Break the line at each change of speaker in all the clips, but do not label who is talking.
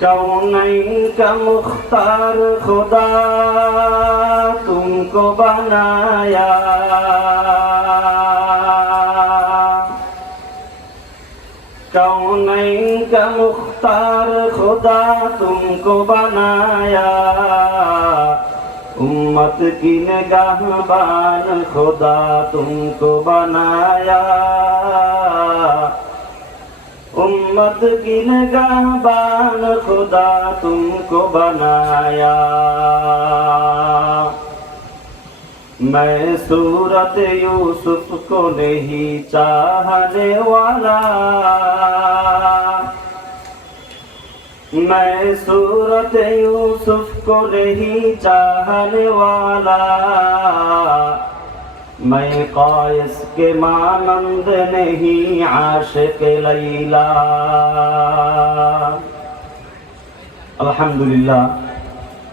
کونین کا مختار خدا تم کو بنایا کونین کا مختار خدا تم کو بنایا امت کی نگاہ بان خدا تم کو بنایا उम्मत की निगाहबान खुदा तुमको बनाया। मैं सूरत यूसुफ को नहीं चाहने वाला। मैं सूरत यूसुफ को नहीं चाहने वाला। میں قائس کے مانند نہیں عاشق لیلا الحمدللہ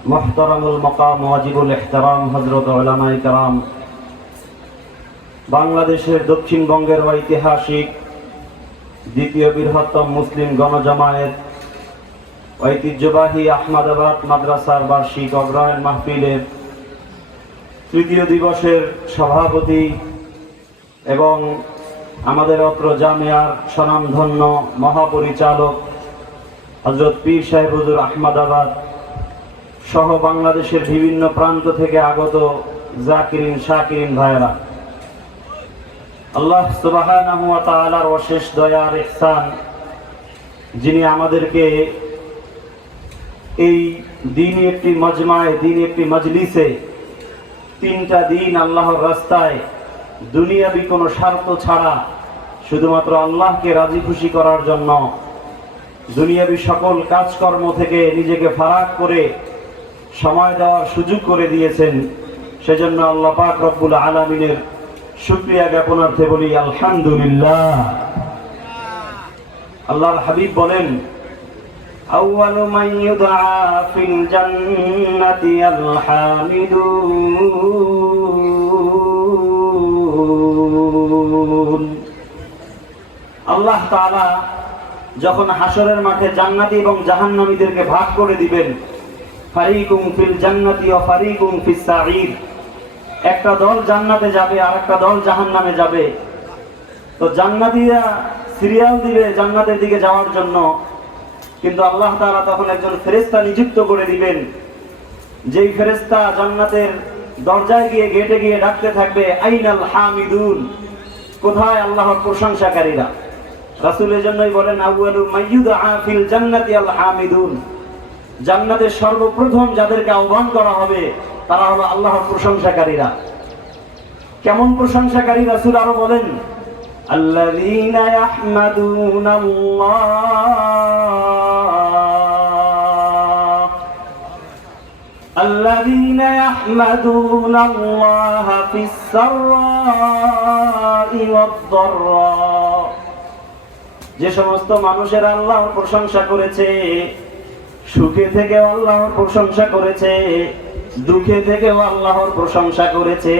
محترم المقام واجب الاحترام حضرت علماء کرام বাংলাদেশের দক্ষিণবঙ্গের ঐতিহাসিক দ্বিতীয় বৃহত্তম মুসলিম গণজামায়াত ঐতিহ্যবাহী আহমদাবাদ মাদ্রাসার বার্ষিক অগ্রয়ণ মাহফিলের তৃতীয় দিবসের সভাপতি এবং আমাদের অত্র জামিয়ার স্বনামধন্য মহাপরিচালক হজরত পীর সাহেব হুজুর আহমদাবাদ সহ বাংলাদেশের বিভিন্ন প্রান্ত থেকে আগত জাকিরিন, শাকিরিন ভাইয়েরা। আল্লাহ তাআলার অশেষ দয়ার ইহসান, যিনি আমাদেরকে এই দিন একটি মজমায়, দিন একটি মজলিসে তিনটা দিন আল্লাহর রাস্তায় দুনিয়াবি কোনো স্বার্থ ছাড়া শুধুমাত্র আল্লাহকে রাজি খুশি করার জন্য দুনিয়াবি সকল কাজকর্ম থেকে নিজেকে ফারাক করে সময় দেওয়ার সুযোগ করে দিয়েছেন। সেজন্য আল্লাহ পাক রব্বুল আলমিনের শুক্রিয়া জ্ঞাপনার্থে বলি, আলহামদুলিল্লাহ। আল্লাহর হাবিব বলেন أول من يدعى في الجنة الحامدون আল্লাহ তাআলা যখন হাসরের মাঠে জান্নাতি এবং জাহান্নামীদেরকে ভাগ করে দিবেন ফারিকুম ফিল জান্নাতি ও ফারিকুম ফিস সাঈর একটা দল জান্নাতে যাবে আর একটা দল জাহান্নামে যাবে তো জান্নাতীরা সিরিয়াল দিবে জান্নাতের দিকে যাওয়ার জন্য কিন্তু আল্লাহ তাআলা তখন একজন ফেরেশতা নিযুক্ত করে দিবেন যেই ফেরেশতা জান্নাতের দরজায় গিয়ে গেটে গিয়ে ডাকতে থাকবে আইনাল হামিদুন কোথায় আল্লাহর প্রশংসাকারীরা রাসূলের জন্যই বলেন আউয়ালু মাইয়ুদআ ফিল জান্নাতি আল হামিদুন জান্নাতের সর্বপ্রথম যাদেরকে আহ্বান করা হবে তারা হলো আল্লাহর প্রশংসাকারীরা কেমন প্রশংসাকারী রাসূল আরো বলেন الذين يحمدون الله الذين يحمدون الله في السراء والضراء যে সমস্ত মানুষের আল্লাহর প্রশংসা করেছে সুখে থেকেও আল্লাহর প্রশংসা করেছে দুঃখে থেকেও আল্লাহর প্রশংসা করেছে